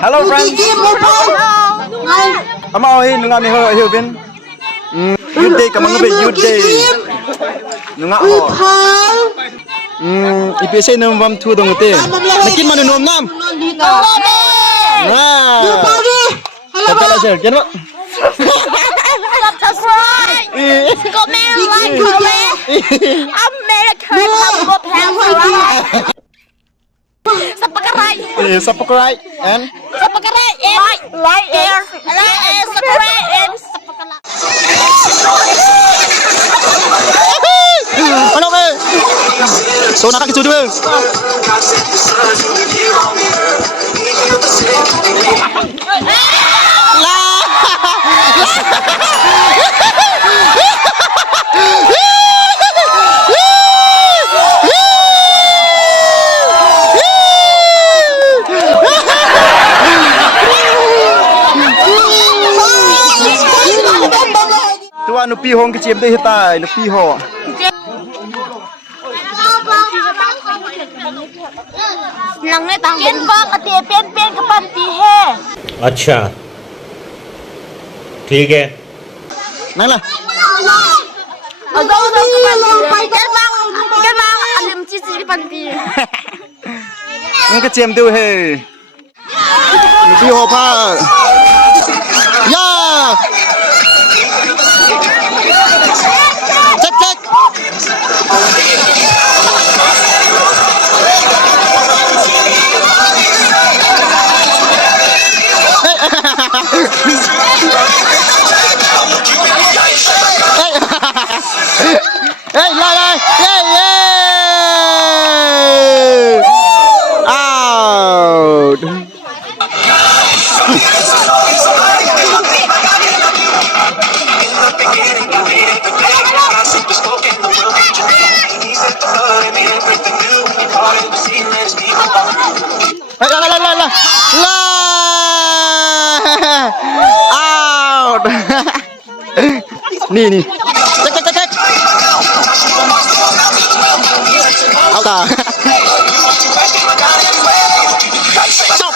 Hello friends. Am I here? Nunga mi here bin. Youth day kamang be youth day. Nunga ho. Ipese nam bam thu dong te. Nakin manu nom nam. Nah. Kepala sir, kenapa? Subscribe. Comment, like, comment. American Humble Panther. Subscribe and Subscribe and like and subscribe and ano be? So nakakisudo be. Tua nupi hong kecil deh hitai nupi ho. Nangnya tangkin bang ati pen kapan tihe. अच्छा ठीक है Nang lah. Aduh kapan tihe bang alim cici kapan tihe. Nang kecil tu he. Nupi ho pa. Ya. Cek cek. Hey, la la. Hey, hey. Out. La out. Nih. Cek. Out dah. Stop.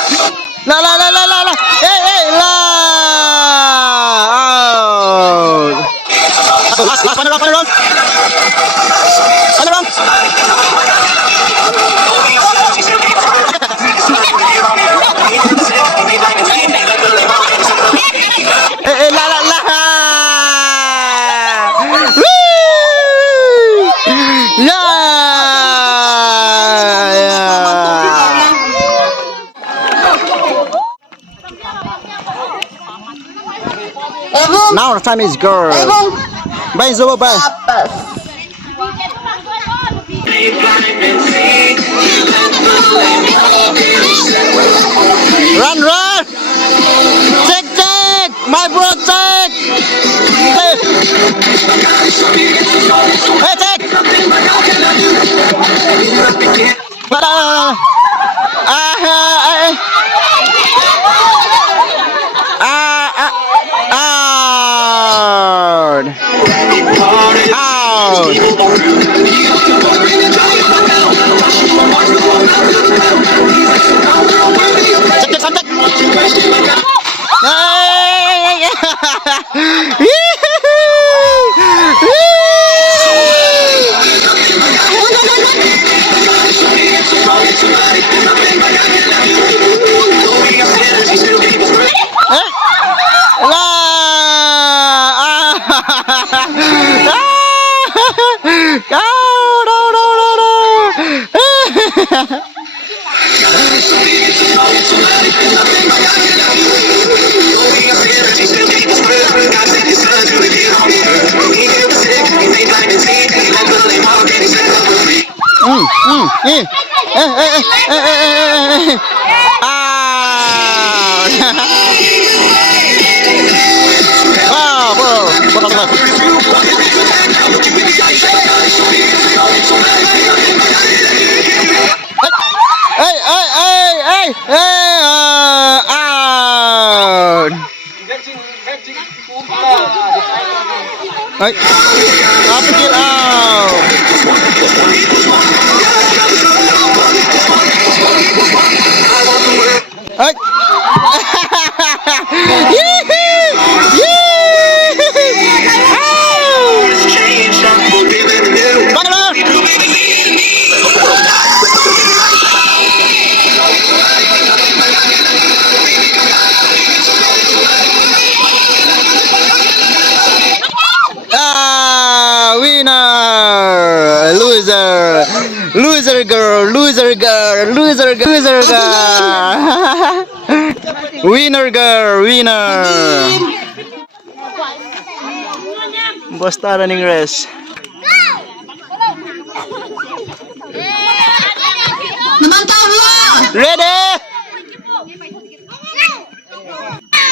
La. Hey, la. Out. Mana bang? La. Now the time is girl. Bye, Zobo, bye. Run! Check! My bro, check! Hey, check! Up it out. Hey. Winner! Loser girl! Winner girl! Winner! Basta running race. Ready?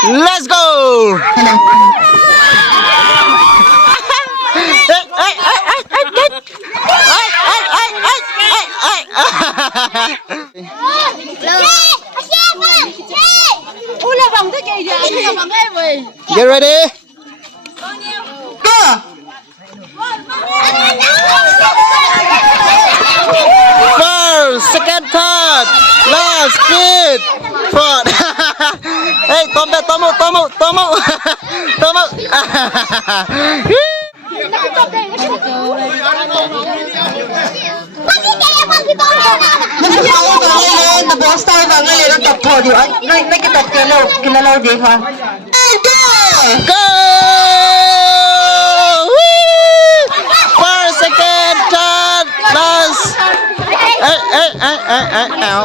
Let's go! Get ready? Go! First, second, third, last, fifth, fourth. Hey, tomo. Go! First, second, third, last. Ow.